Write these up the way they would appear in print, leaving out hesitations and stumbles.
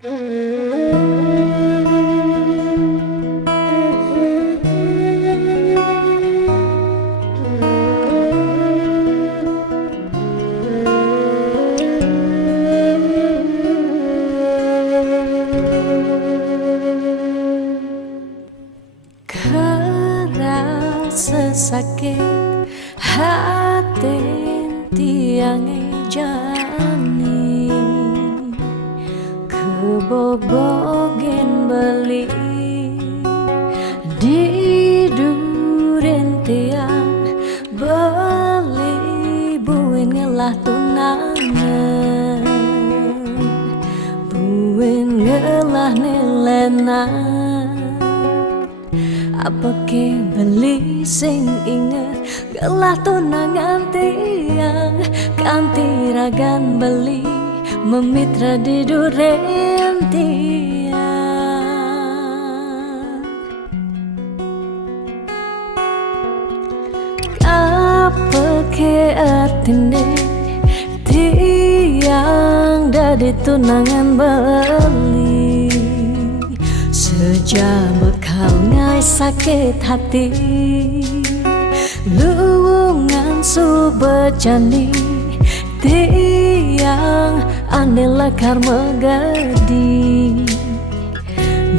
Kerasa sakit hati tiang jani kebobogen beli di duren tiang beli buin ngelah tunangan buin ngelah nilenan apa ke beli sing inget gelah tunangan tiang kanti ragan beli memitra di duren tiang apa ke artine tiang dari tunangan beli sejak bekal ngai sakit hati luwungan subecani tiang ane lekar megadi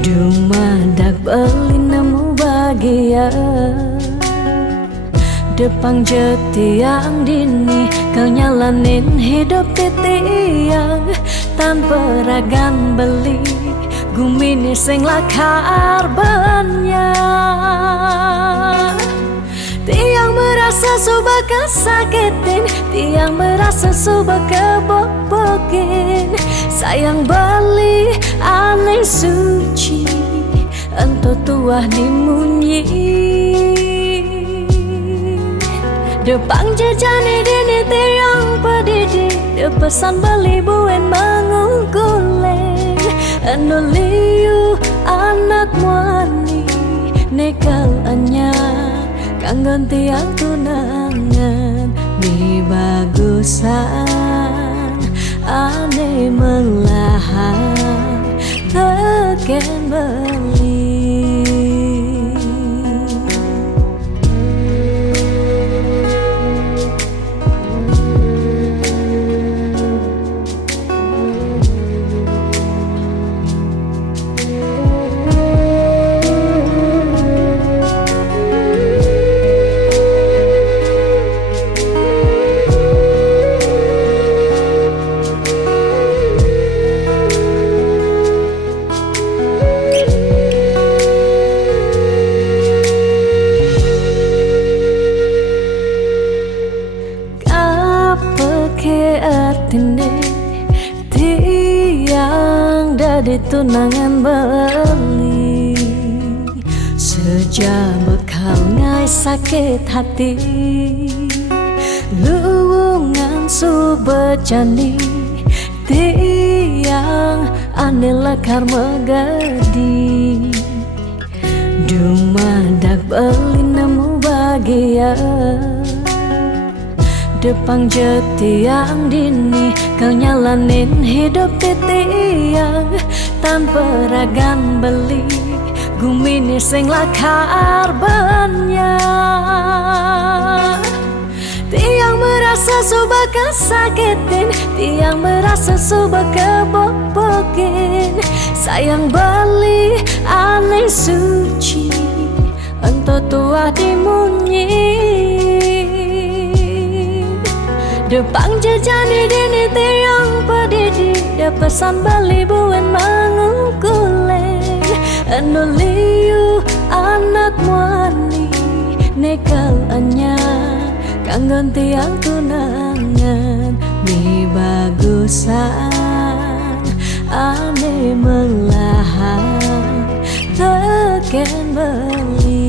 dumadak beli nemu bahagia depang jetiang dini kau nyalanin hidup tiang tanpa ragan beli gumini sing lakar banyak tiang merasa suba kesakitin tiang merasa suba kebobokin sayang beli aneh suci ento tuah dimunyi depang jejani dini tiang pedidi depesan beli buen mengungkuleng anu liu anak wani nekal anya kanggon tiang tunangan mi bagusan ane melahan teken beli tiang dari tunangan beli sejak bekal ngai sakit hati luwungan subecani tiang ane lekar megadi dumadak beli nemu bahagia depang jetiang dini kau nyalanin hidup tiang tanpa ragan beli gumini sing lakar banyak tiang merasa suba kesakitin tiang merasa suba kebobokin sayang beli aneh suci ento tuah dimunyi depang jejani dini tiang pedidi depesan beli buen mengungkuleng anu liu anak wani nekal anya kanggon tiang tunangan mi bagusan ane melahan teken beli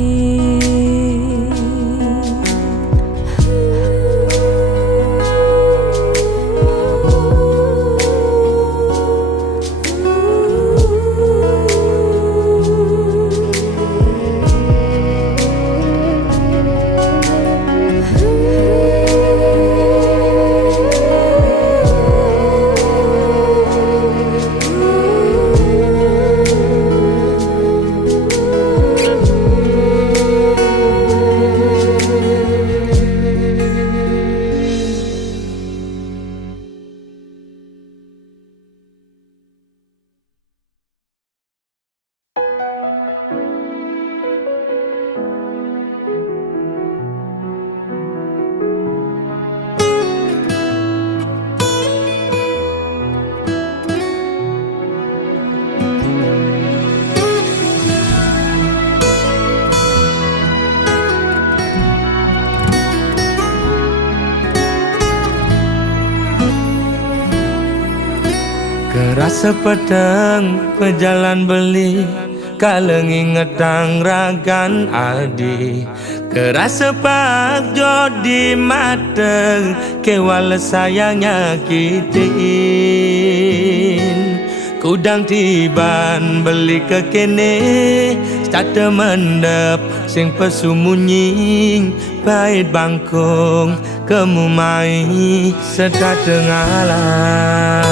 Sepedang pejalan beli Kalengi ngetang ragan adi Keras sepak jodi mata Kewala sayangnya kitin Kudang tiban beli ke kene Starte mendep sing pesumunying Bait bangkong kemumai Sedat tengalah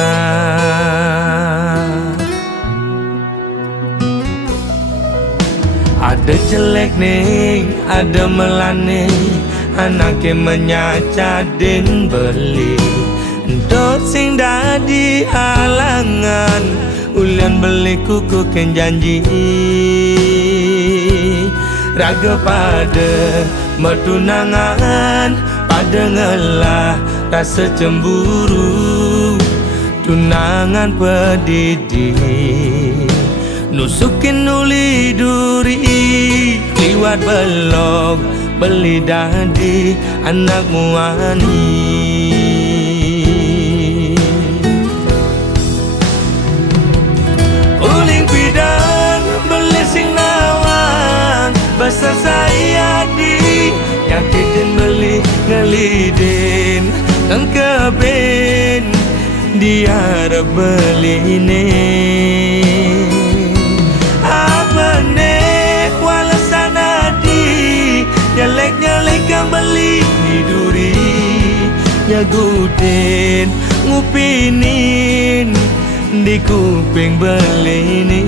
Ada jelek nih, ada melane Anaknya menyacadin beli Dot sing dadi halangan Ulian beli kuku ken janji Raga pada mertunangan Pada ngelah rasa cemburu Tunangan pedidi Nusukin uli duri Liwat belok Beli dadi anak muani Uling pidang beli sing nawang Besar saya di Nyakitin beli ngelidin Dan keben Dia beli ini Apa nih walasan adi Nyelek-nyelek yang beli di duri Nyagudin ngupinin Di kuping beli ini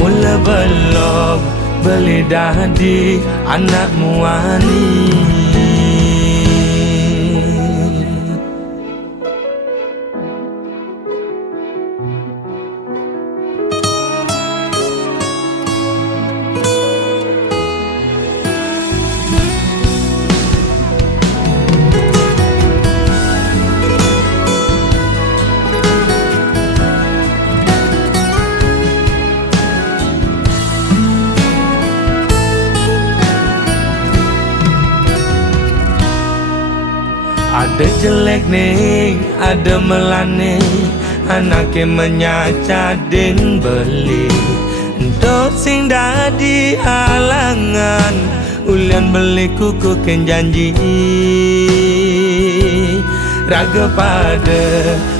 Mula belok beli dadi anak muani Ada jelek nih, ada melane Anaknya menyacadin beli Dot sing dadi halangan Ulian beli kuku ken janji Raga pada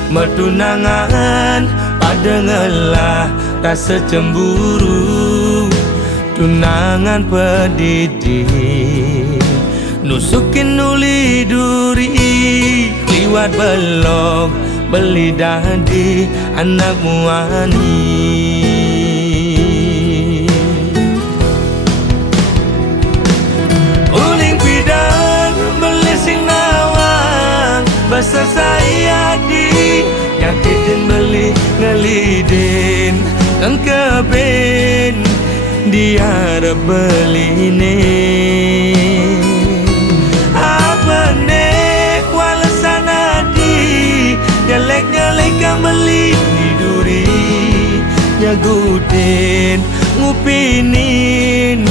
mertunangan Pada ngelah rasa cemburu Tunangan pedidi Nusukin uli duri Liwat belok Beli dadi anak muani Uling pidang beli sing nawang Besar saya di Nyakitin beli ngelidin Dan keben Dia beli ini Nyelek-nyelek yang beli di duri Nyagudin ngupinin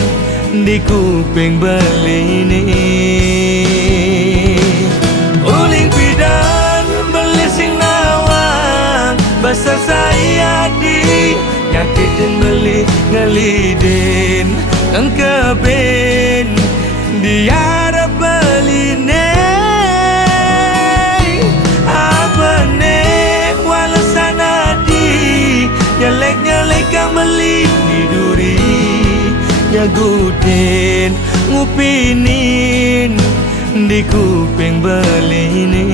Di kuping beli ini Uling pidang beli sing nawang Besar saya di Nyakitin beli ngelidin Dan keben Dia beli ini Nyelek-nyelek yang beli di duri Nyagudin ngupinin Di kuping beli ini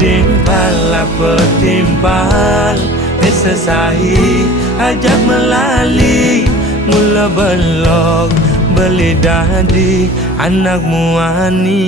Timpal apa timpal Sesahi ajak melali Mula belok beli dadi anak muani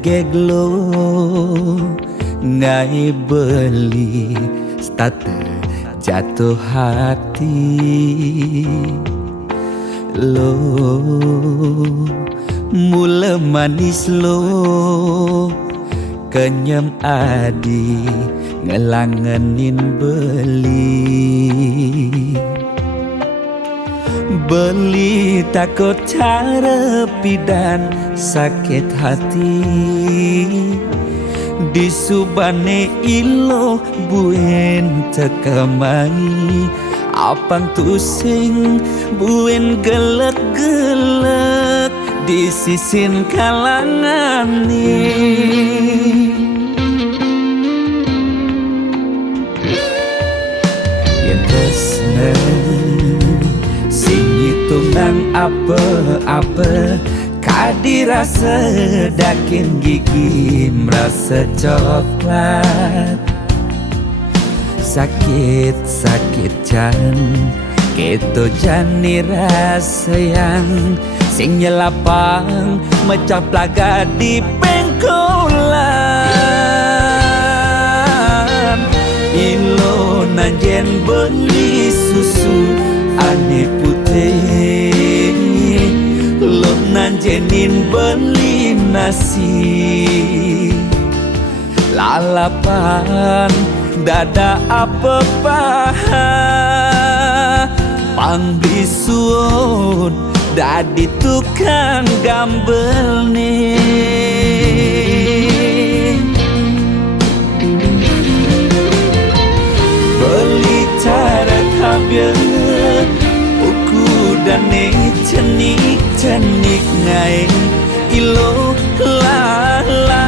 geglo ngai beli starter jatuh hati lo mula manis lo kenyam adi ngelangenin beli takut cara pidan sakit hati disubane ilo buen tekamai apang tusing buen gelek-gelek di sisin kalangan yen tresna sing hitungan apa-apa kadi rasa dakin gigi merasa coklat sakit jan keto jani rasa yang sing nyelapang mecah plaga di pengkolan ilo nanjen beli susu ane putih lo nanjenin beli nasi lalapan dada apa paha pangbisuun dadi tukang gambel nih beli cara tabir uku dan cenik ngai ilo lala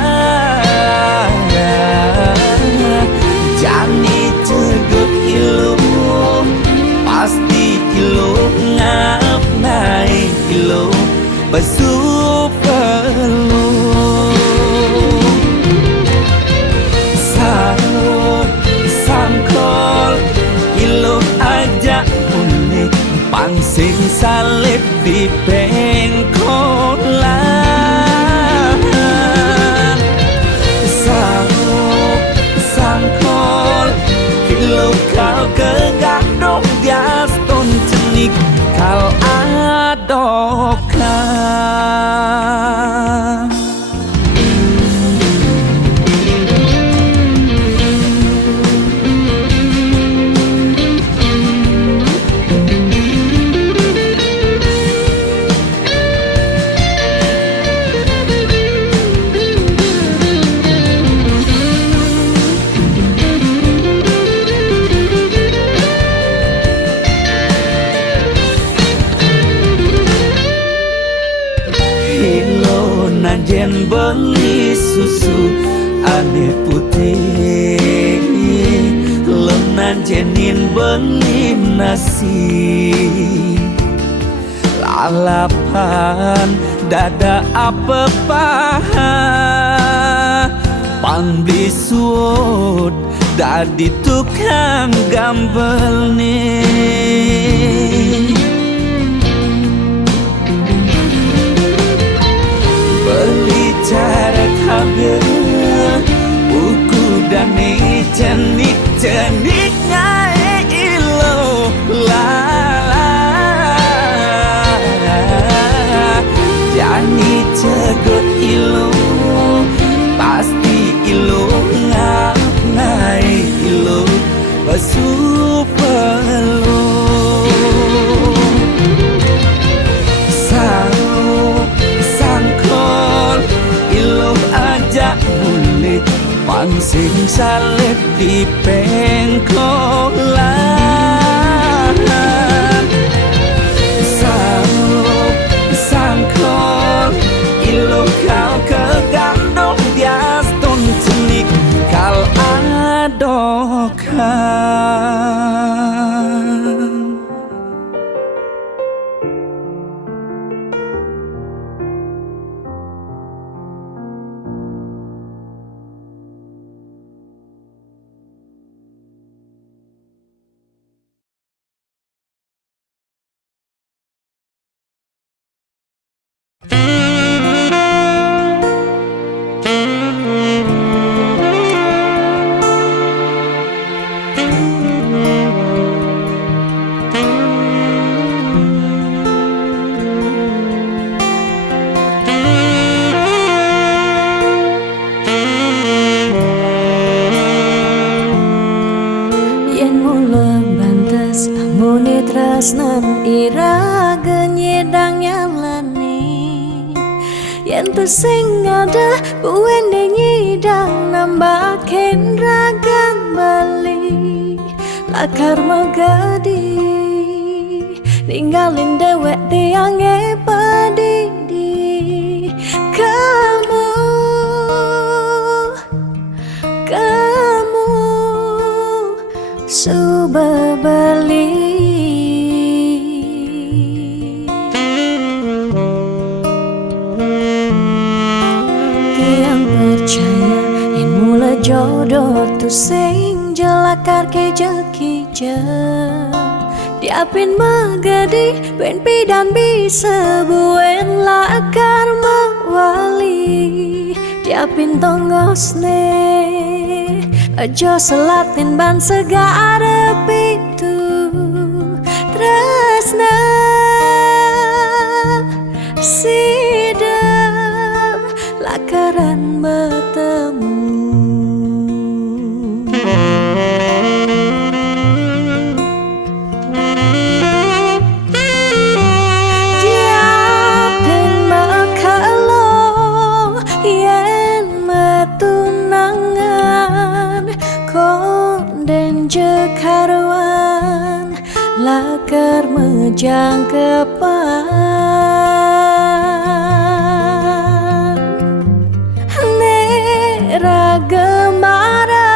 jani tegut ilo pasti ilo ngap naik ilo basu perlu sangkol ilo aja unik pangsing salib di pengkolan sangkol ilo kau kegadong dia ston cenik kau adokan nanjen beli susu ane putih lo nanjenin beli nasi lalapan dada apa paha pangbisuun dadi tukang gambel nih beli cara tabir buku dan cenik ngai ilo lala jani cegut ilo pasti ilo ngap ngai ilo basu perlu pangsing salib di pengkolan sangkol ilo kau kegandong dia ston cenik kal adokan tresnan iraga nyedang nyalani yen tu sing ada buwene nyidang nambahin ragan bali lakar magadi ninggalin dewek tiange padidi kamu suba bali tiang percaya yang mula jodoh tu sing jelakar ke jeki diapin magadi ben pidan bisa buen lakar mawali diapin tongosne aja selatin ban segara pitu tresna sida lakaran bertemu diapin makalo yen matunangan konden jekaruan lakar mejang kepan nera gemara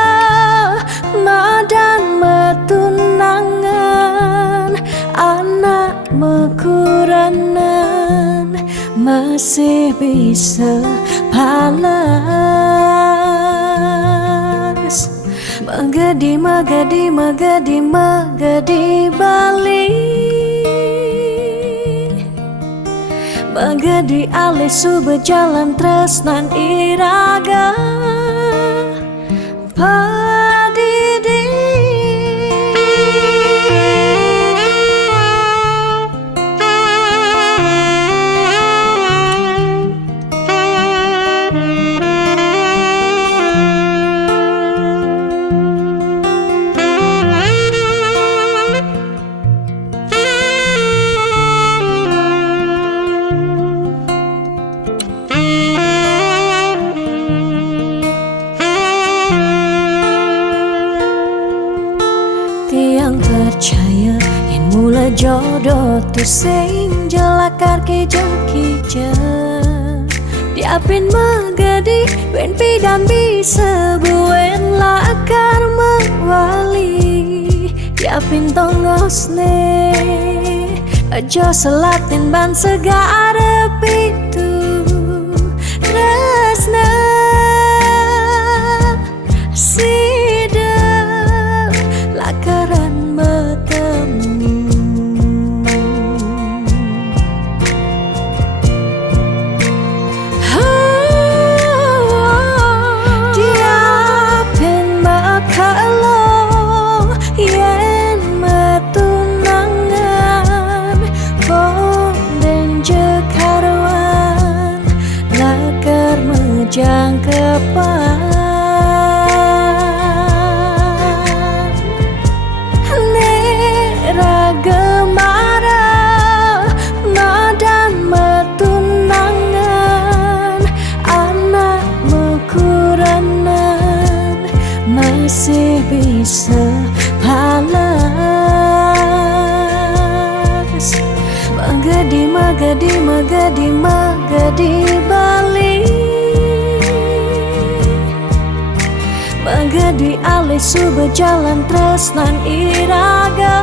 madan metunangan anak mekuranan masih bisa palas magadi magadi magadi magadi bali magadi alih su berjalan tresnan iraga padidi tiang percaya yang mula jodoh tu sing jelakar ke jeki diapin magadi ben pidan bisa buen lakar mawali diapin tongosne aja selatin ban segara pitu tresna sida lakaran bertemu diapin makalo yen matunangan konden jekaruan lakar mejang kepan gemara madan metunangan anak mekuranan masih bisa palas magadi magadi magadi magadi bali magadi alih su berjalan tresnan iraga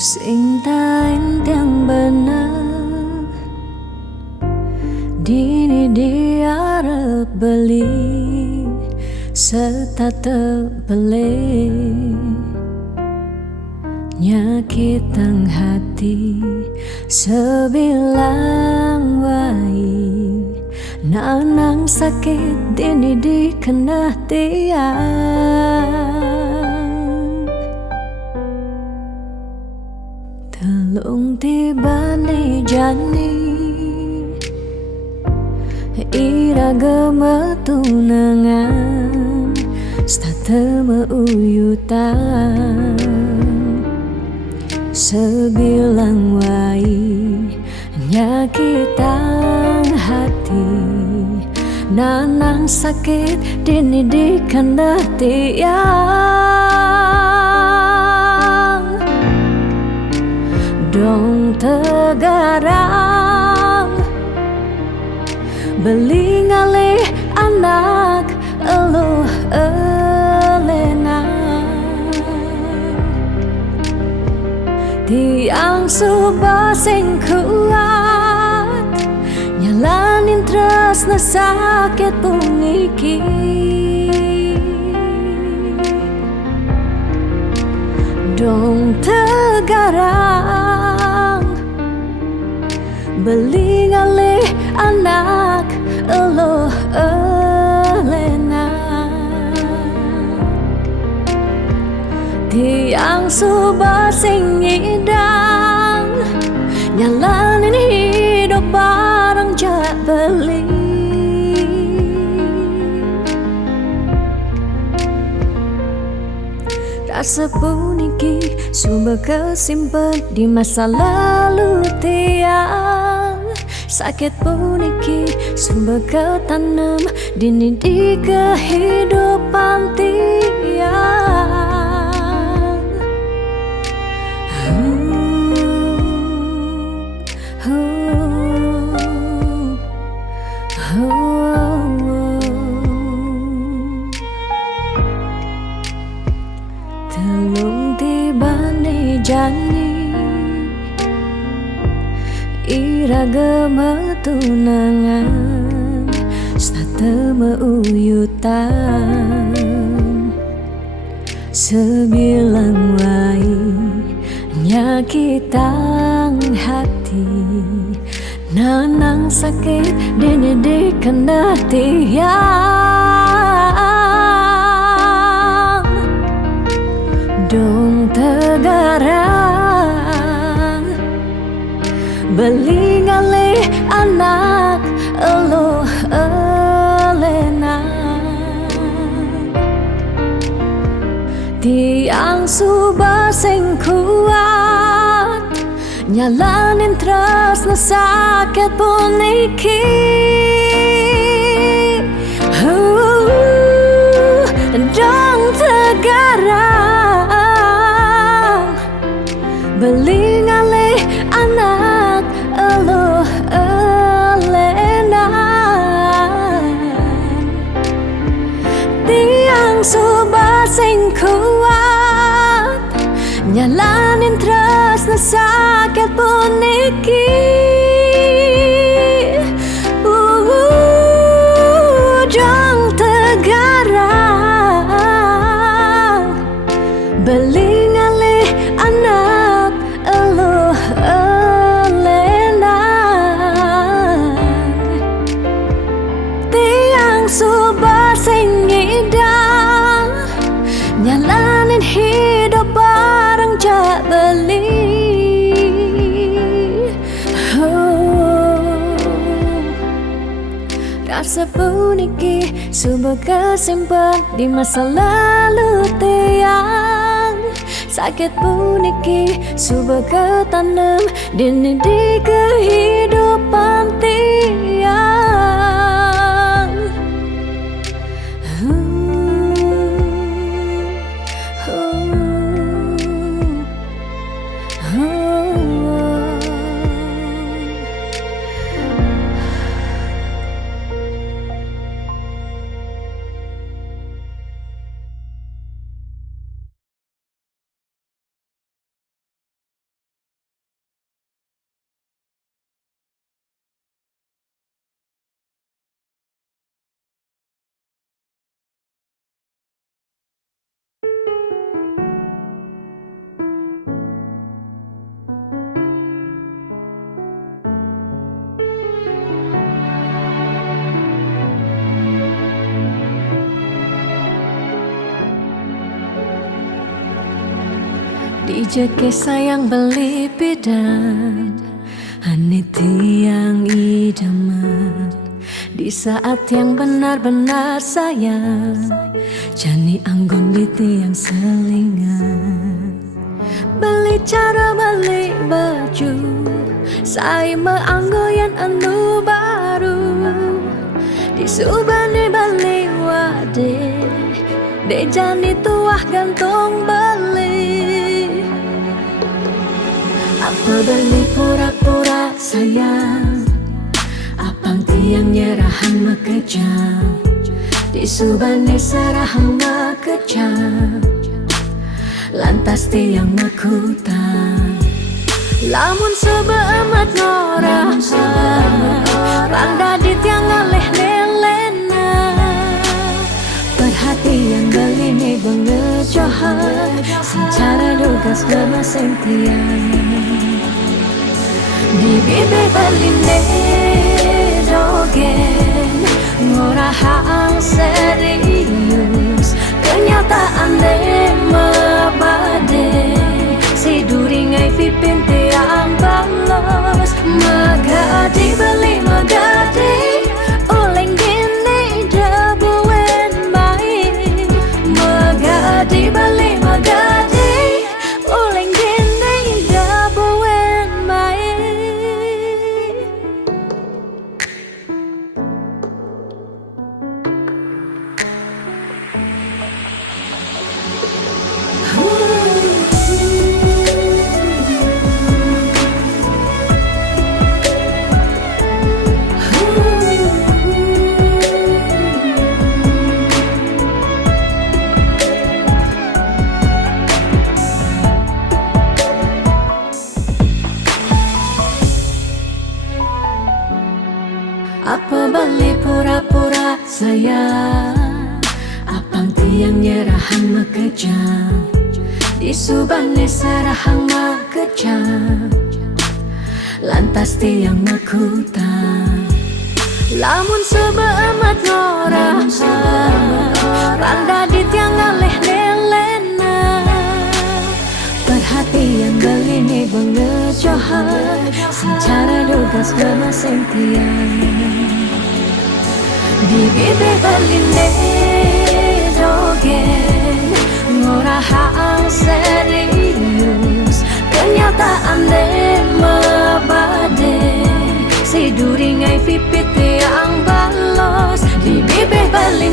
sing tain yang bener dini diarep beli serta terbeli nyakitan hati sebilang wai nanang sakit dini dikena tiang telung tiba nih jani ira gemetunangan stata meuyutan sebilang wai nyakitan hati nanang sakit dini dikena tiang dong tegarang beli ngalih anak eluh elena tiang subah sing kuat nyalanin tresna sakit puniki dong tegarang beli ngalih anak eluh elena tiang subah sing ngidang nyalanin hidup bareng jak beli rasa puniki sumber kesimpan di masa lalu tiang sakit puniki sumber ketanam dini di kehidupan tiang telung tiba nih jani ira gemetunangan stata meuyutan sebilang wai nyakitan hati nanang sakit dini dikena tiang dong tegarang beli ngalih anak eluh elena tiang subah sing kuat nyalanin tresna sakit puniki dong tegarang beli ngalih anak eluh elena tiang subah sing kuat nyalanin tresna sakit puniki dong tegarang beli ngalih anak eluh elena tiang subah sing ngidang nyalanin hidup bareng jak beli rasa puniki sumber kesimpan di masa lalu tiang sakit puniki sumber ketanam dini di kehidupan tiang Dijeke sayang beli bidan Ane tiang idaman di saat yang benar-benar sayang, jani anggon di tiang selingan. Beli cara beli baju, saya meanggoyan anu baru. Di subane beli wade, de jani tuah gantung beli. Apa beli pura-pura sayang, apang tiang nyerahan makejam, di subane serahan makejam, lantas tiang makutan. Lamun sebeamat ngorahan, randa di tiang ngaleh nelena. Perhatian beli nih bengejohan, secara dugas bermasing tiang. Di bibir beli dogen, ngorahang serius, kenyataan deh mabade. Si duringai pipin tiang balos, magadi beli magadi, oleng gini dabuen baik. Magadi beli magadi, oleng gini dabuen baik. Apa beli pura-pura sayang, apang tiang nyerahan makejam, di subane serahan makejam, lantas tiang makutan. Lamun sebeamat ngorahan, randa di tiang ngaleh nelena. Perhatian beli nih bengejohan, secara dugas bermasing tiang. Di bibir beli dogen, ngorahang serius, kenyataan deh mabade. Si duringai pipit tiang balos, di bibir beli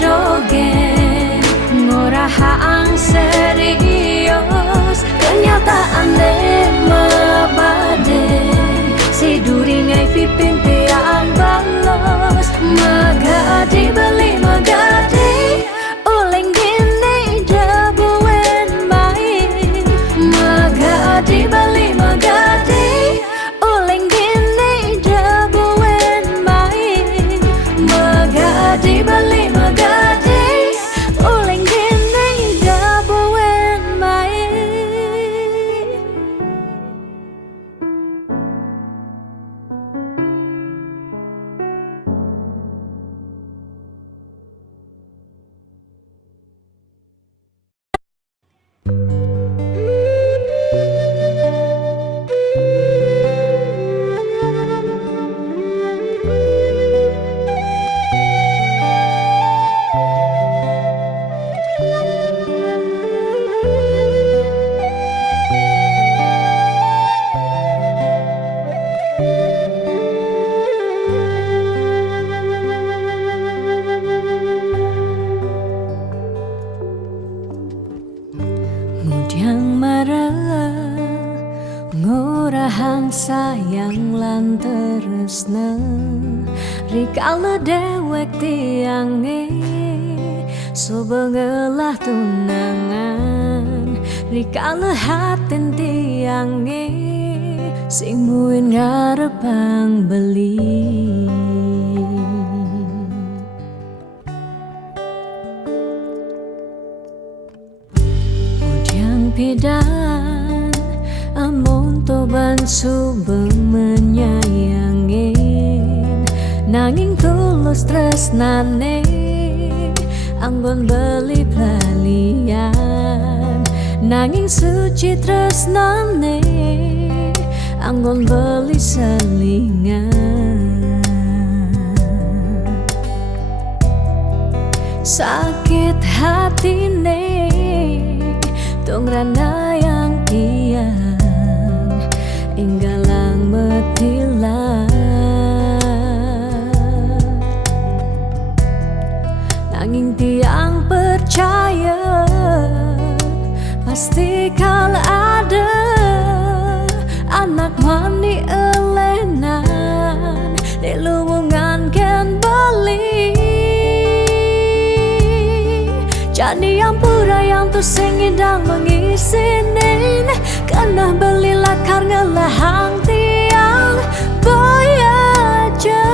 dogen, ngorahang serius, kenyataan deh mabade. Si duringai pipin tiang balos, magadi beli magadi, oleng gini dabuen baik. Magadi beli magadi, oleng gini dabuen baik. Magadi beli magadi, oleng gini dabuen baik. Mudiang marah, ngorahang sayang lan teresna. Rikala dewek tiange, so bengelah tunangan. Rikala hatin tiange, sing muin ngarepang beli. Pidan amon toban sube menyayangin, nanging tulus tresnane anggon beli pelalian. nanging suci tresnane anggon beli selingan. Sakit hatine tungrana yang tiang inggalang metilan. Nanging tiang percaya pasti kala ada anak mani elenan di luwungan ken beli. Jadi yang pura yang tu sing indang mengisinin karena belilah karena lahang tiang boy aja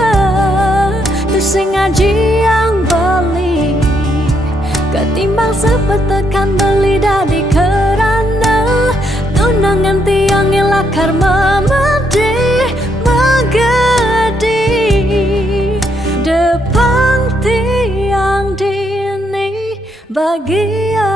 tu sing ngaji yang beli ketimbang sepetekan beli dari kerana tunangan tiang ilakar memedi megedi depan tiang dini bahagia.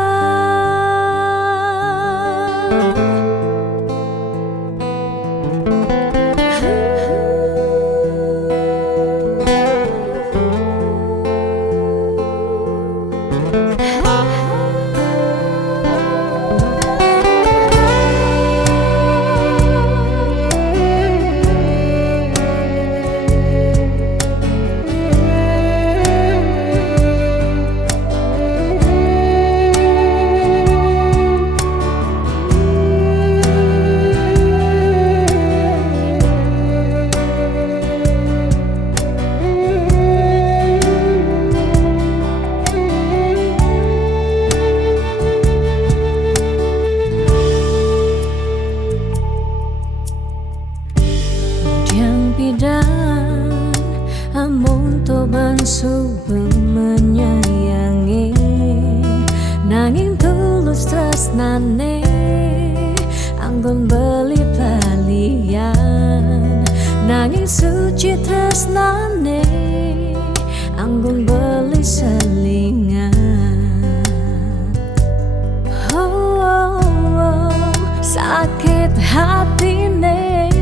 Amun to bangsu menyayangi nanging tulus tresnane anggon beli balian nanging suci tresnane anggon beli selingan. Sakit hatine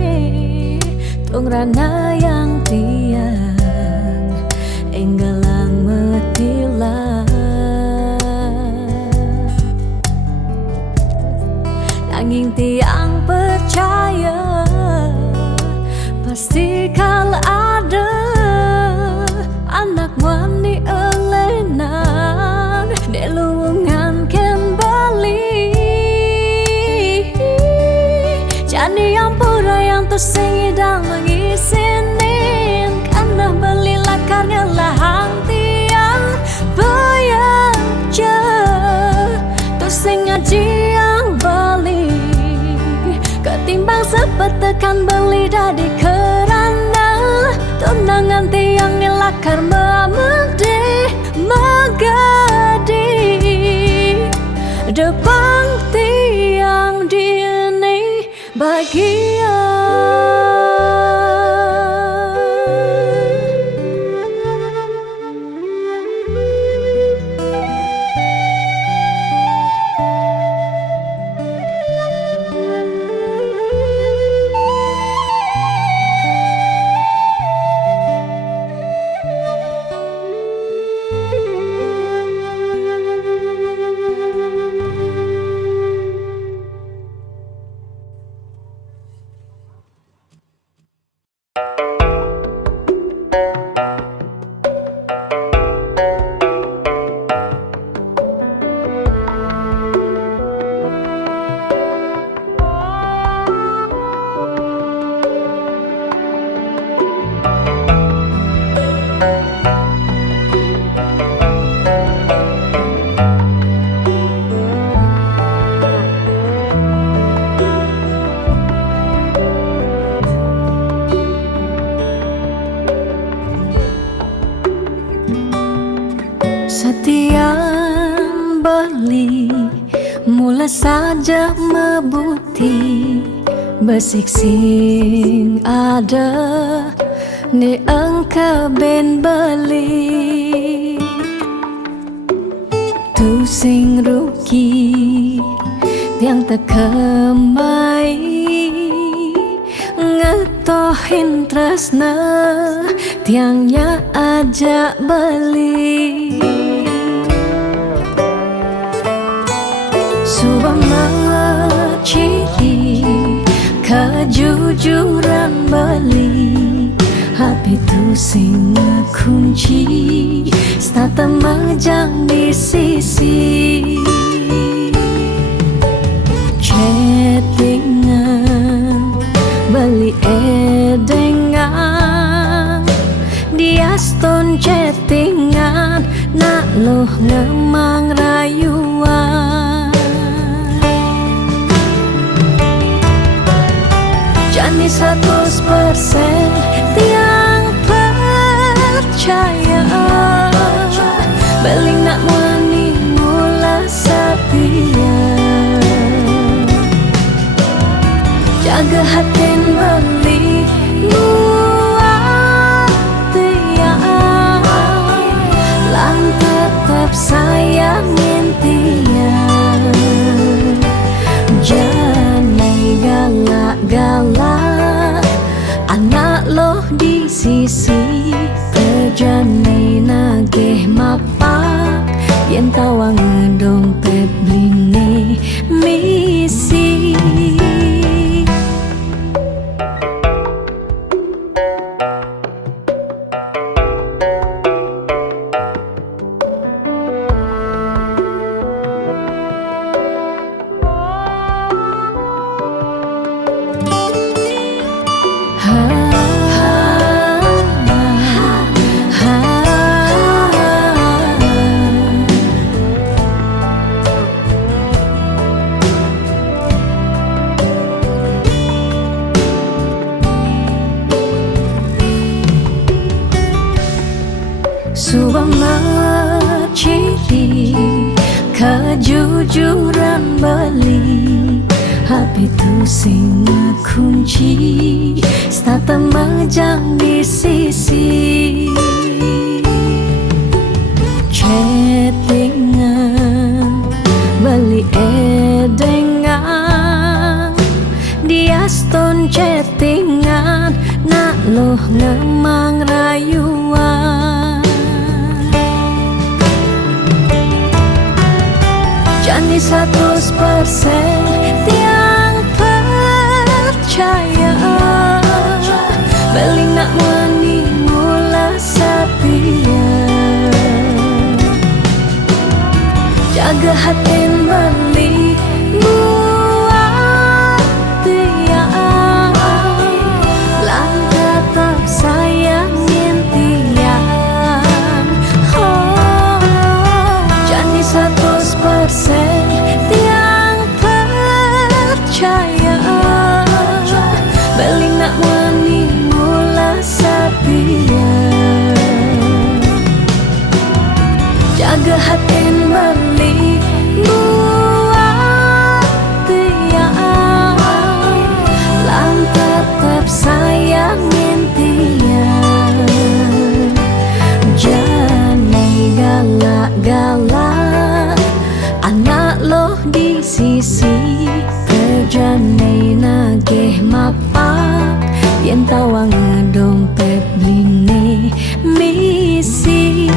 tungrana yang tiang enggalang metilan. Nanging tiang percaya pasti kala ada anak wani elenan di luwungan ken bali. Jadi yang pura yang tu sing idang mengisinin karena belilah karena lahang tiang bayaja tu sing ngaji yang beli ketimbang sepetekan beli dari kerana tunangan tiang ilakar memedi megadi depan tiang dini bahagia. Setiap beli mula saja mebuti besik sing ada ni engkau ben beli tu sing rugi tiang tekemai ngetohin tresna tiangnya ajak beli subama ciri kejujuran beli hati tu sing kunci stata majang di sisi chattingan beli edengan dia stone chattingan nak loh ngemang rayuan jani 100% tiang percaya beling nak wani mula setia jaga hatin beli buat tiang lan tetap sayangin tiang jangan galak-galak anak loh di sisi terjani nageh mapak yen tawang dompet bline misi subama ciri kejujuran beli hati tu sing kunci stata majang di sisi chattingan beli edengan dia stone chattingan nak loh ngemang rayuan jani 100% tiang percaya beling nak wani mula setia jaga hatin beli buat tiang lan tetap sayangin tiang jani 100% tiang percaya beling nak wani mula setia jaga hatin beli buat tiang lan tetap sayangin tiang jangan galak-galak anak loh di sisi terjani nageh mapak yen tawang dompet bline misi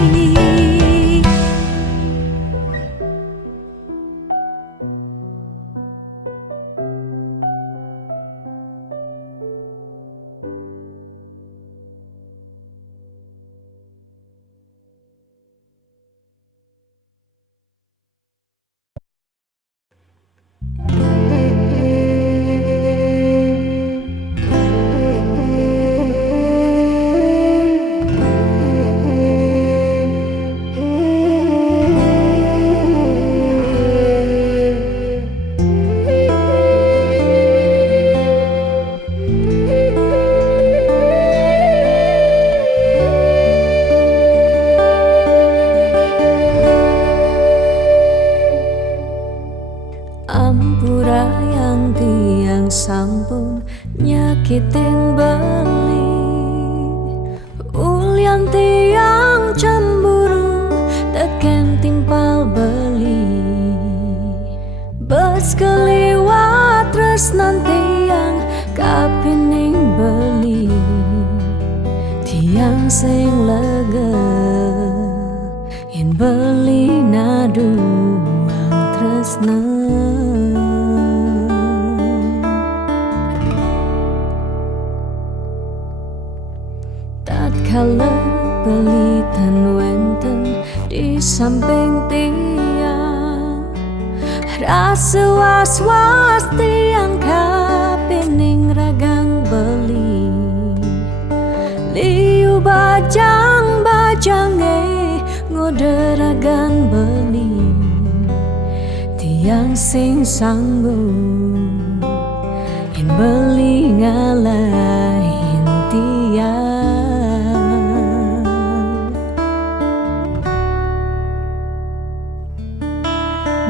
tiang sing lega yen beli naduang tresna. Tatkala pelitan wenten di samping tiang, rasa was-was tiang kapening ragang beli. Liu bajang-bajange ngoderagan beli, tiang sing sanggup yen beli ngalahin tiang.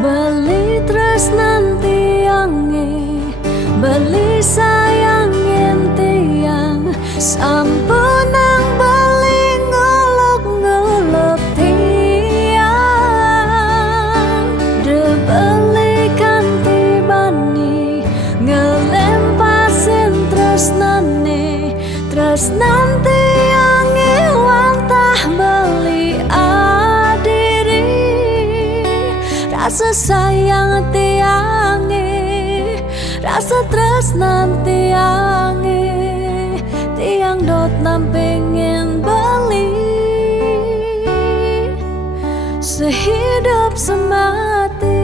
Beli tresnan tiange, beli sayang yen tiang sampun nang beli ngolok-ngolok tiang. De beli kanthi bani ngelempasin tresnane, tresnan tiange wantah beli adiri. Rasa sayang tiange, rasa tresnan tiange, tiang dot nam pengen beli sehidup semati.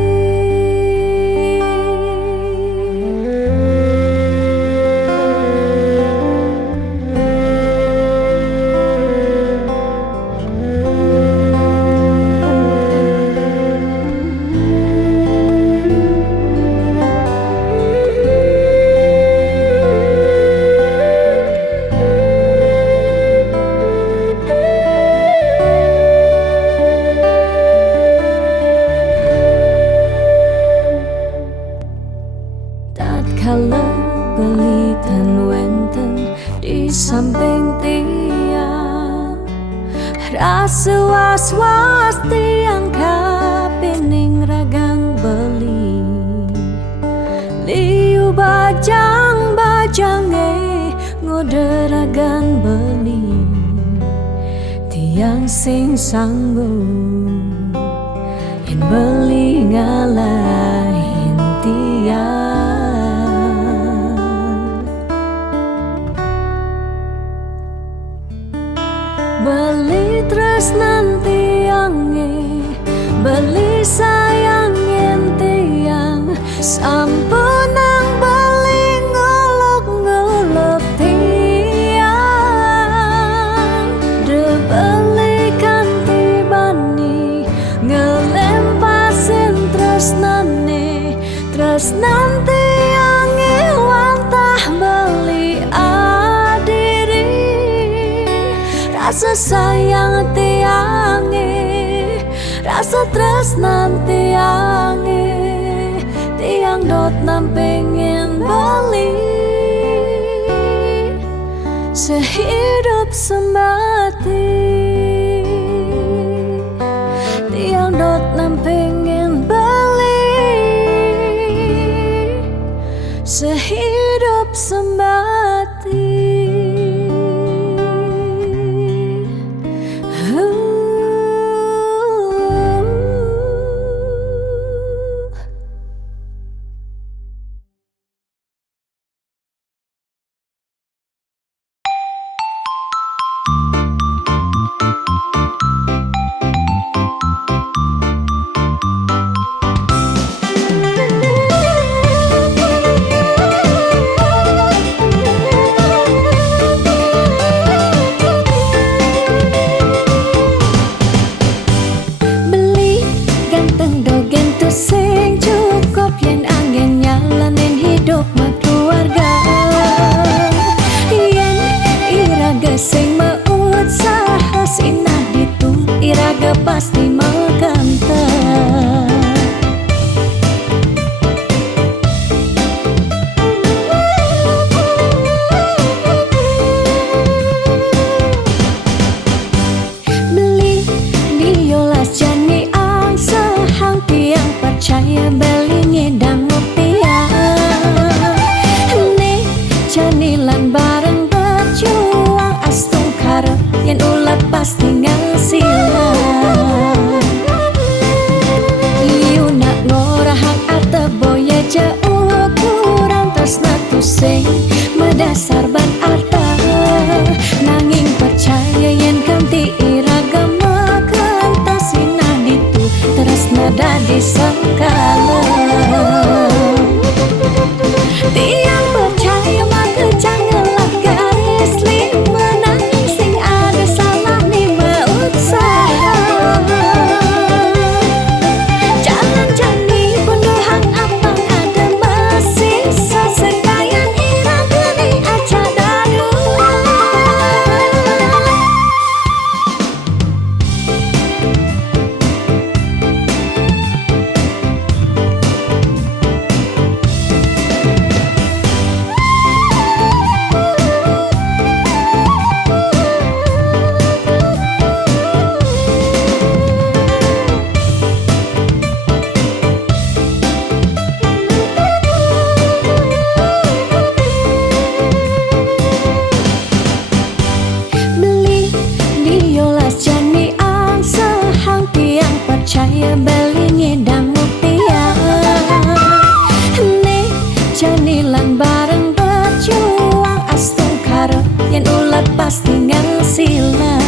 Tatkala pelitan wenten di samping tiang, rasa was-was tiang kapening ragang beli. Liu bajang-bajange ngoderagan beli, tiang sing sanggup yen beli ngalahin tiang. Beli tresnan tiange, beli sayang yen tiang sampun nang beli ngolok-ngolok tiang. De beli kanthi bani ngelempasin tresnane, tresnan tiange wantah beli adiri. Rasa sayang tiange, rasa tresnan tiange, tiang dot nam pengen beli sehidup semati. Tiang dot nam pengen beli sehidup semati. Pasti mengkanta. Beli diolas jani ang sehang tiang percaya beli ngedang ngopiang. Nih jani lan bareng berjuang astung karep yen sing medasar ban arta nanging percaya yen kanthi iragama kentasina ditu tresna dadi sakala tiang percaya maka janganlah garis lima nanging sing ada salah ni usaha jalan jani penuh hang apang ada masih sesekayan irang geni aja dadu percaya belingi dan mutiara nih janilan bareng berjuang astung karep yang ulat pasti ngasilan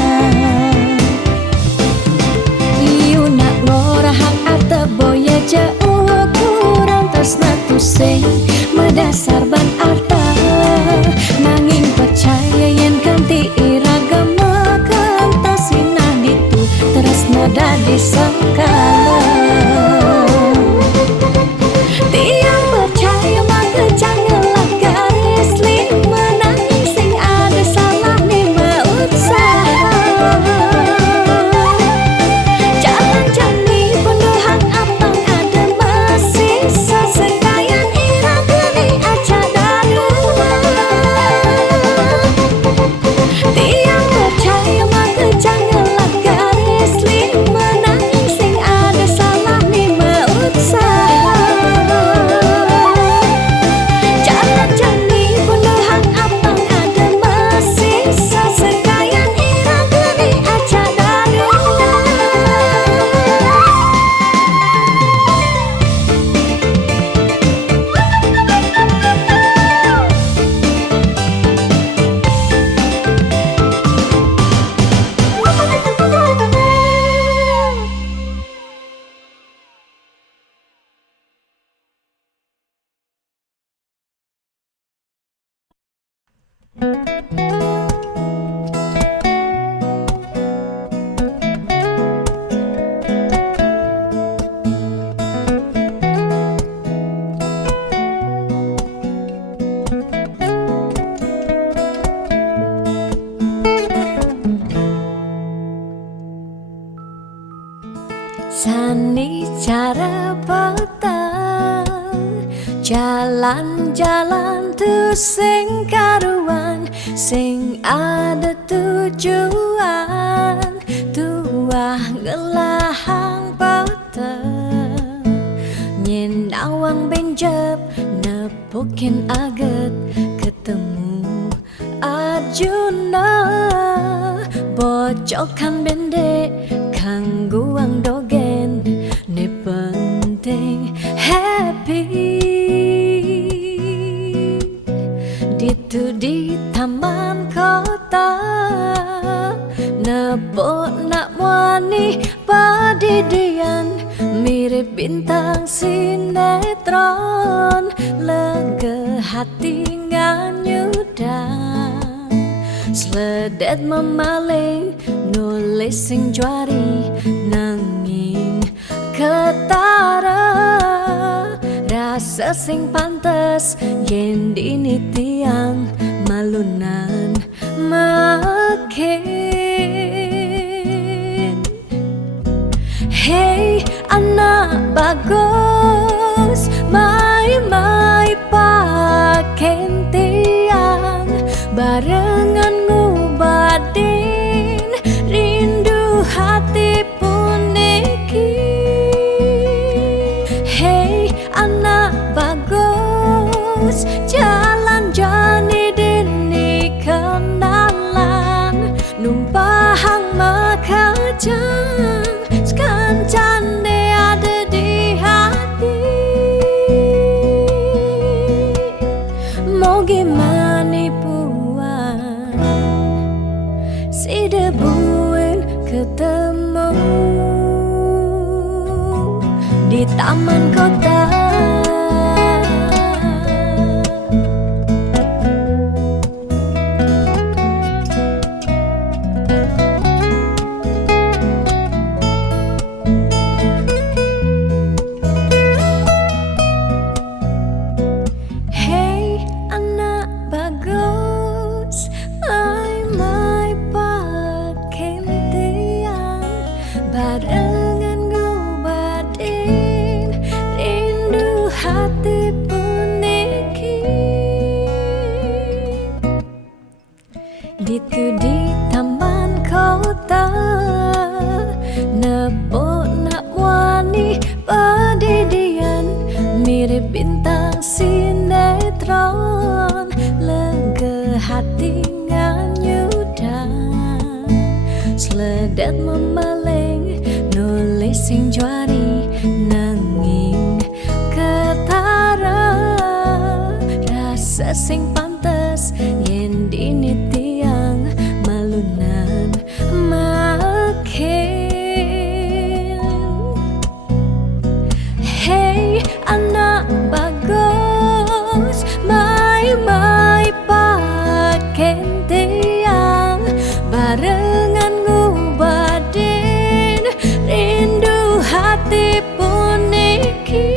iu nak ngorahang arte boya jauh kurang tresna tu sing medasar ban arta nanging percaya yen kanthi iragama kentasina ditu tresna dadi sakala tiang percaya maka janganlah garis lima nanging sing ada salah ni usaha jalan jani penuh hang apang ada masih sesekayan irang geni aja dadu tiang percaya maka janganlah garis lima nanging sing ada salah ni usaha jalan jani penuh hang apang ada masih sesekayan irang geni aja dadu Sani cara petang jalan-jalan tu sing karuan sing ada tujuan tuah ngelahang petang nyen awang benjep nepukin aget ketemu Arjuna bocokan bende kangguang dogen ne penting happy ditu di taman kota nebo nak wani padidian mirip bintang sinetron lega hati nganyudan sledet memaling nulis sing juari nanging ketara rasa sing pantes yen dini tiang malunan makin hey anak bagus mai paken tiang barengan ngubadin rindu hati pun niki hey anak bagus jalan jani dini kendalan numpahang makajang sekancan de ada di hati barengan ngobatin rindu hati puniki. Ditu di taman kota nebok nak wani padidian mirip bintang sinetron lega hati nganyudan sledet memeleng nulis sing juari nanging ketara rasa sing pantes yen dini tiang malunan makin. Hey anak bagus mai paken tiang barengan ngubadin rindu hati puniki.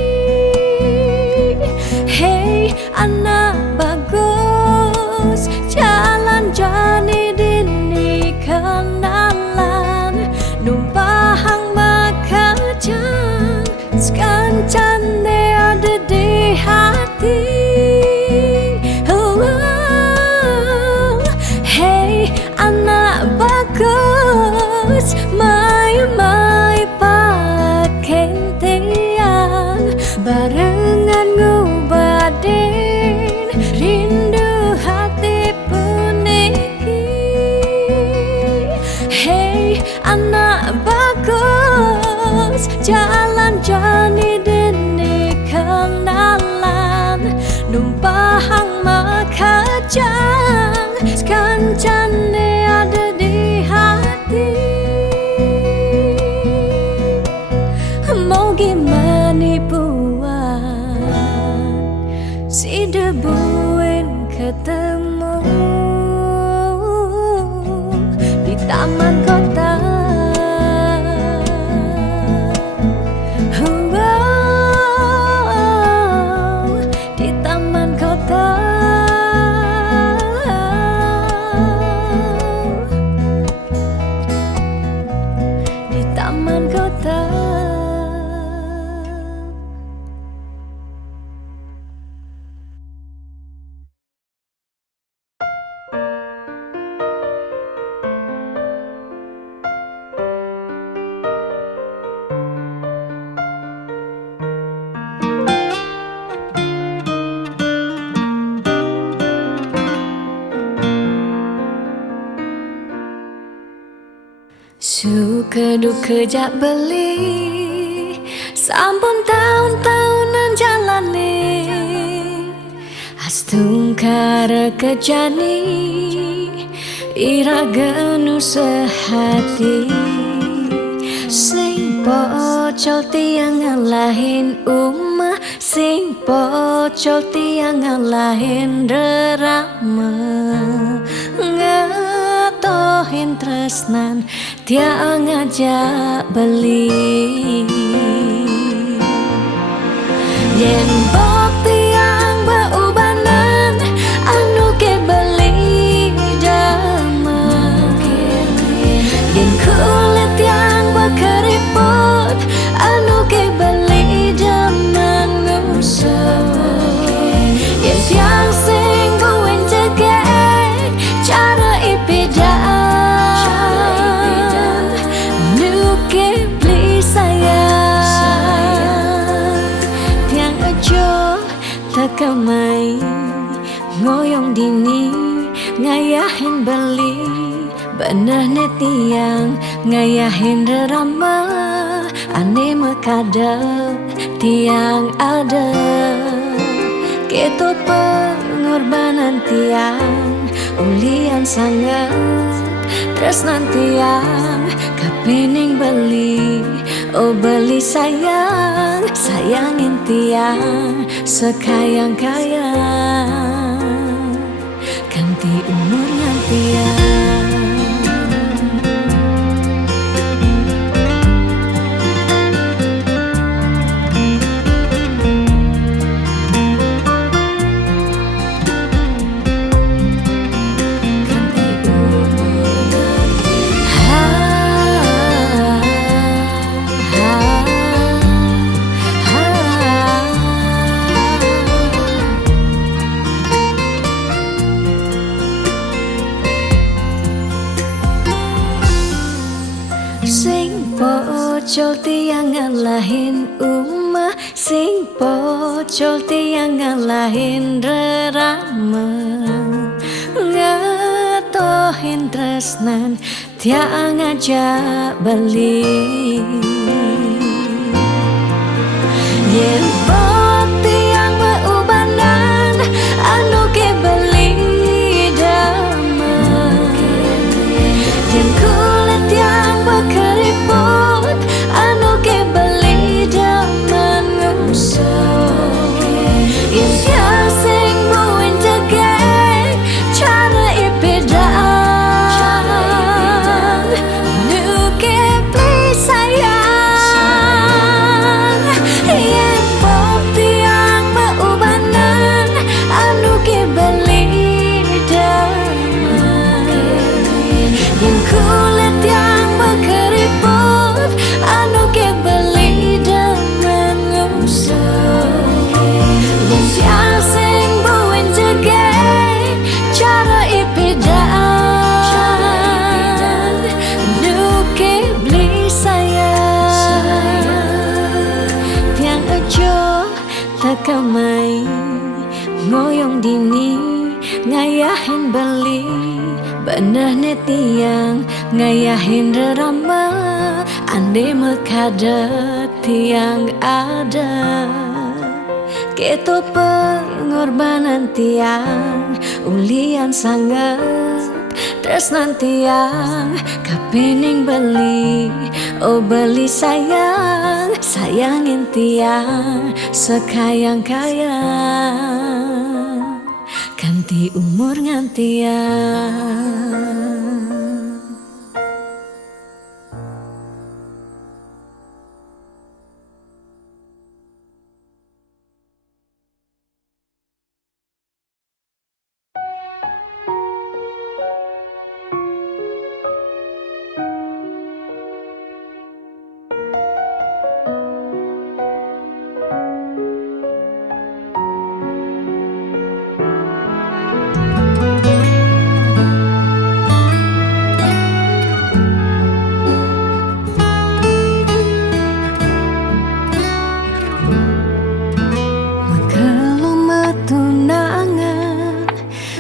Hey anak bagus jalan jani dini kenalan numpahang makajang sekancane ada di hati. Hey anak bagus mai paken tiang barengan ngubadin rindu hati puniki. Hey anak bagus jalan jani dini kenalan numpahang makajang sekancane ada di hati. Mau gimana buat si debuin ketemu di taman kota. Di taman kota. Di taman kota. Suka duka jak beli sampun tahun-tahunan jalani astungkara kejani iraganu sehati sing pocol tiang ngalahin umah sing pocol tiang ngalahin rerama ngatohin tresnan tiang ngajak beli yen bok tiang beubanan anu ke beli damai yen kulit tiang berkeriput anu ke beli daman ngusuk yen tiang sing goen jegek cara ipidan tekamai ngoyong dini ngayahin beli bener tiang ngayahin rerama ane mekadep tiang ada keto pengorbanan tiang ulian sangat tresnan tiang kapening beli oh beli sayang sayangin tiang sekayang-kayang ganti umurnya tiang. Ganti umurnya tiang. Sing pocol tiang ngalahin umah, sing pocol tiang ngalahin rerama, ngatohin tresnan tiang ngajak beli. Yen pot tiang beubanan anu ke beli damai, yen kulit tiang berkeriput anu ke beli daman ngusuk, yen tiang sing buin jageng cara ipedaan nu ke beli sayang. Yen pop tiang beubanan anu ke beli damai, yen kulit tiang berkeriput anu ke beli daman ngusuk, yen tiang sing buin jageng cara ipedaan nu ke beli sayang. Tiang aja takamai ngoyong dini ngayahin beli, bener ne tiang ngayahin rerama, ande mekadet tiang ada. Keto pengorbanan tiang ulian sangat tresnan tiang kapening beli, oh beli sayang, sayangin tiang sekayang-kayang ganti umur ngantiang.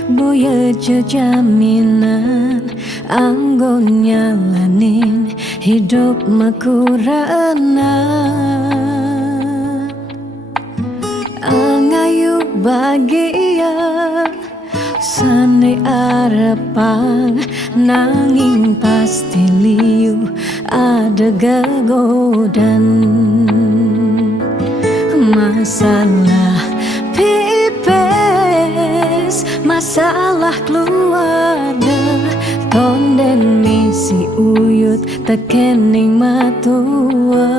Boya jaminan anggo nyalanin hidup makurana, angayu bahagia sane arepang nanging pasti liu ada gegodan masalah pipes, masalah keluarga, tonden misi uyut tekening matua.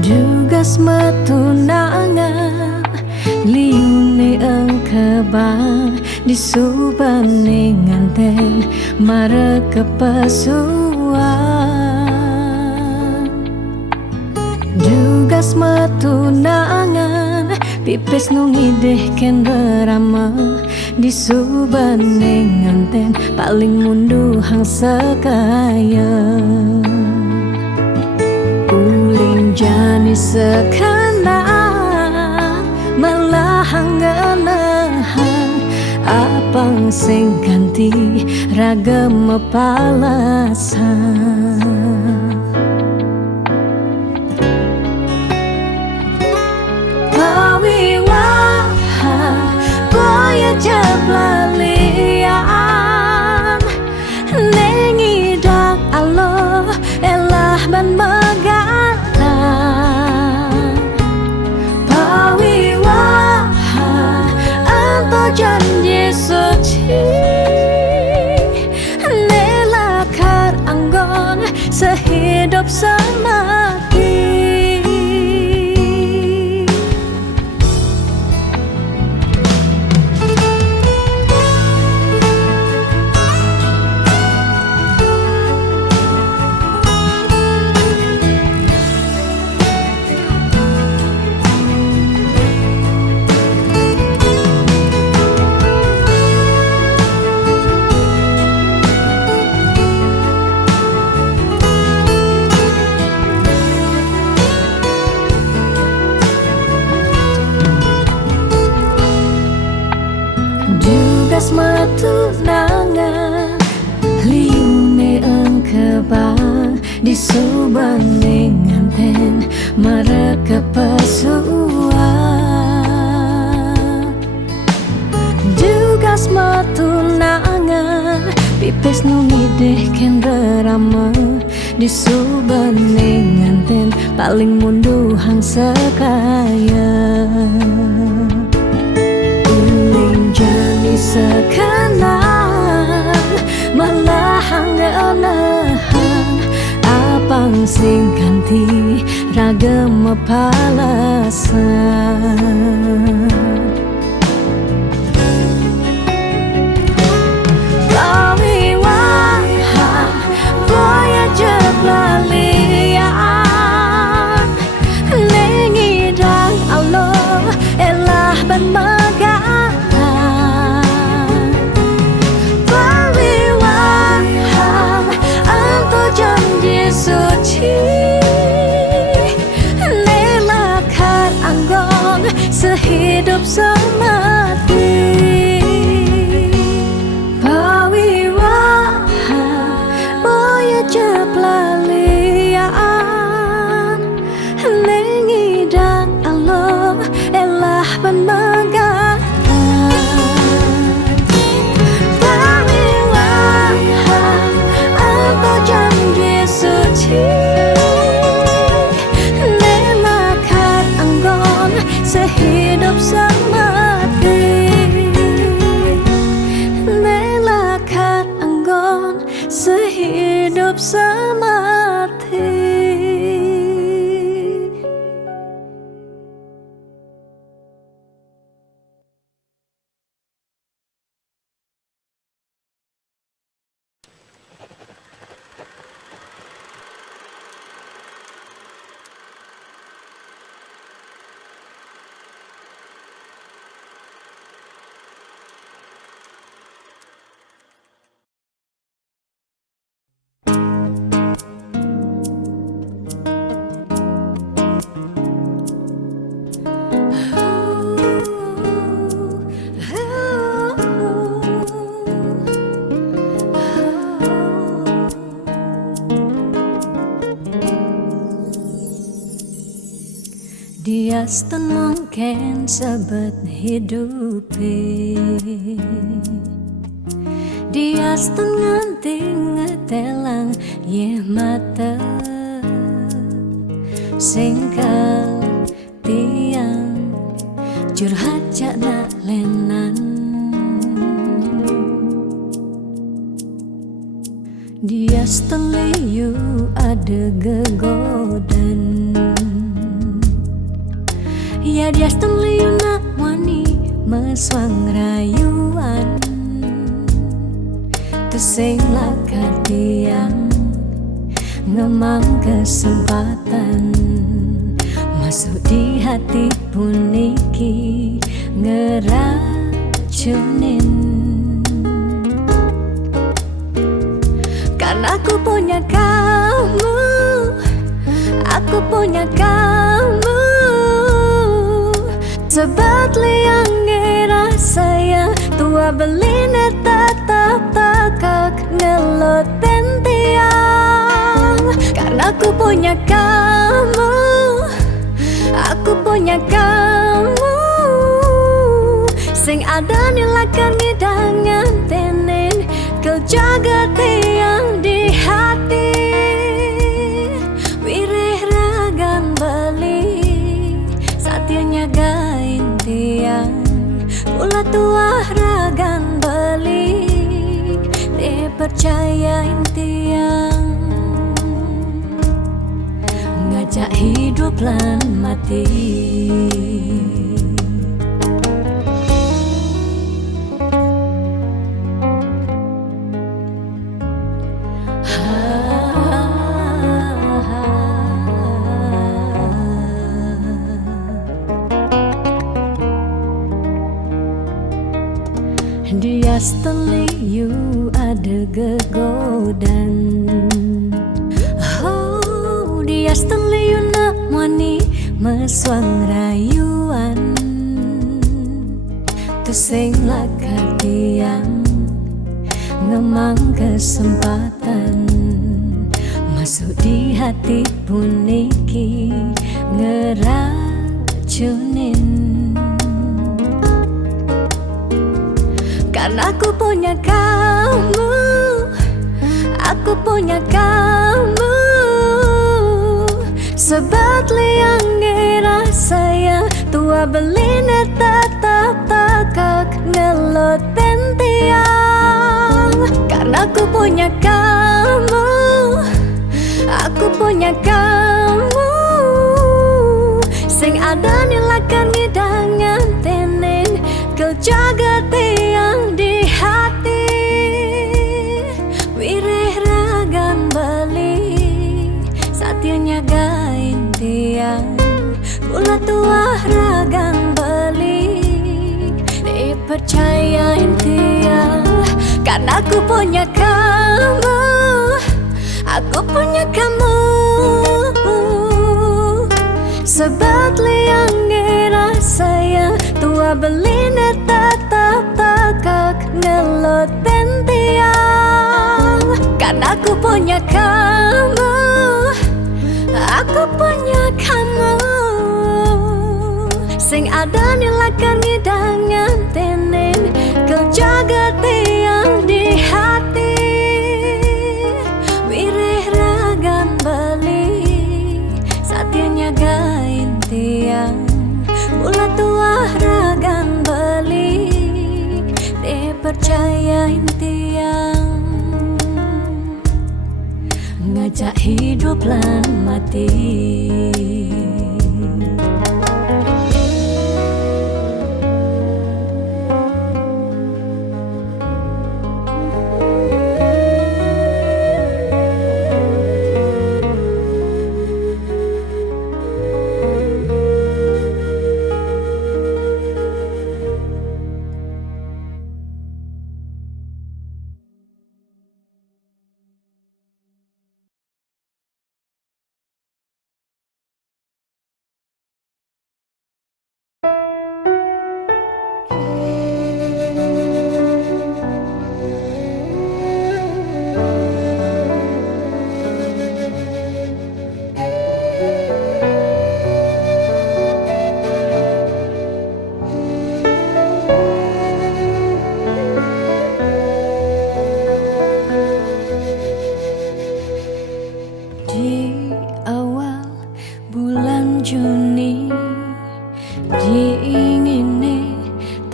Dugas matunangan liune engkebang disubane nganten mare kepasuan. Dugas matunangan pipes nungidehken berama disubane nganten paling munduhang sekaya. Uling jani sekana melahang ngenahan apang sing ganti ragam palasan. Pawiwahan boya jablalian nengidak Allah elah ban megatan. Pawiwahan anto janji suci nelakar anggon sehidup semati. Dugas matu nangan liune engkebang di subaning nganten mereka pesuan. Dugas matu nangan pipis nungideh ken rama di subaning nganten paling munduhang sekaya. Uling jani sekanan malahang ngelehan apang sing ganti ragam palasan. Sehidup semati pawiwahan boya jeplalian nengidang Allah elah penmegang pawiwahan atau janji suci sehidup semati nelakat anggon sehidup semati. Dia mungkin sebet hidupi dia nganti ngetelang ye mata singkal tiang curhat cakna lenan. Dia liu ada gegodan ya dia liu nak wani meswang rayuan tesing lakar tiang ngemang kesempatan masuk di hati puniki ngeracunin. Karena aku punya kamu, aku punya kamu, sebat liang ngerasa yang tua beline tetap takak ngeloten tiang. Karena aku punya kamu, aku punya kamu, sing ada nilakan ngidangan tenen kau jaga tiang di hati. Wireh ragan beli satianya gain tiang pula tua ragan beli dipercayain tiang ngajak hidup lan mati. Dia liu ada gegodan. Oh, dia liu nak wani meswang rayuan tesing lakar tiang mengemang kesempatan masuk di hati puniki ngeracunin. Karena aku punya kamu, aku punya kamu. Sebab liang rasa tua beline tetap takak ngelot tiang. Karena aku punya kamu, aku punya kamu. Sing ada nilakan ngidangan tenen kau jaga tiang di hati. Wireh ragan beli saatnya gain tiang. Mula tua ragan beli dipercayain tiang. Karena aku punya kamu, aku punya kamu. Sebab liang rasa tua beline tetap takak ngelot tiang. Karena aku punya kamu, aku punya kamu. Sing ada nilakan ngidangan tenen kau jaga tiang di hati. Wireh ragan beli saatnya gain tiang. Mula tua ragan beli dipercayain tiang. Ngajak hidup lan mati.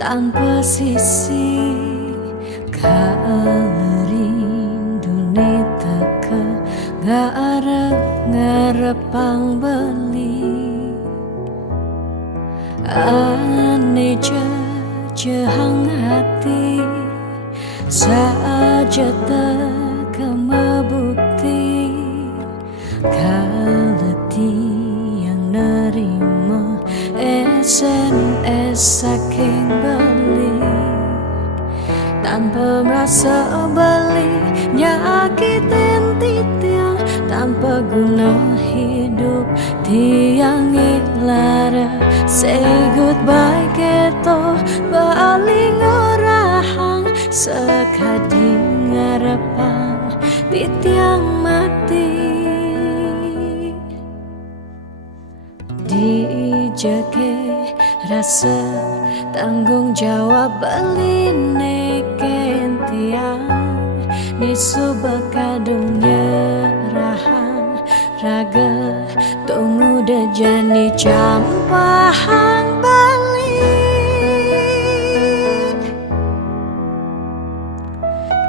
Tanpa sisi kalerindu teka ngarep-ngarepang beli. Ane jehang hati saja teka mebukti kaleti yang nerima SMS saking beli. Tanpa merasa beli nyakitin tiang. Tanpa guna hidup tiang ilara. Say goodbye keto baling orahang sekadi ngarepang di tiang mati. Dijake rasa tanggung jawab beline kentiang. Nisu bakadungnya rahang raga tunggu dejani campahang balik.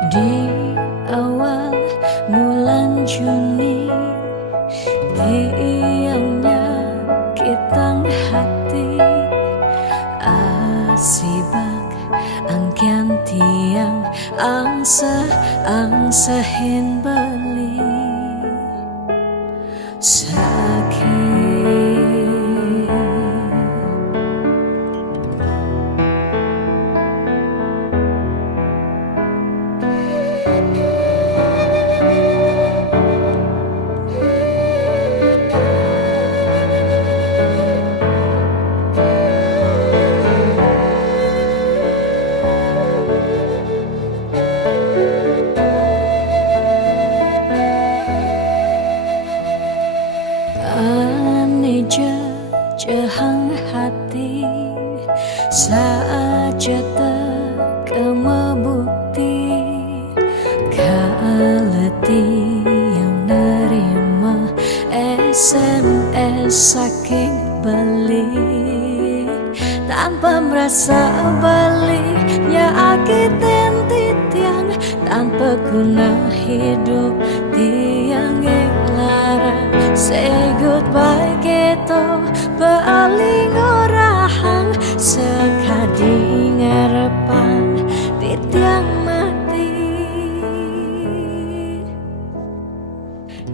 Di awal bulan Juni tiangnya kitang hati asibak angkian tiang angsahin beli sakit. saking balik tanpa merasa baliknya akitin titiang tanpa guna hidup tiang lara say goodbye gitu paling orahang sekadi ngarepan titiang mati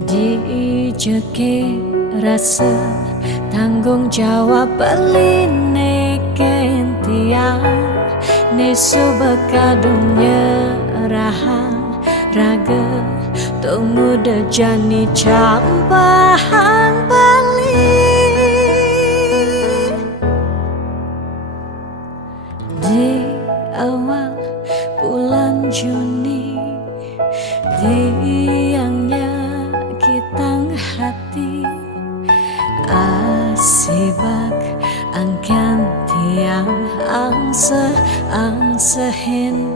dijeke rasa tanggung jawab beline kentiang nesu bekadungnya rahang raga tunggu dejani campahang bali di awal bulan Juni tiangnya kitang hati asibak angkan tiang angsa angsa hen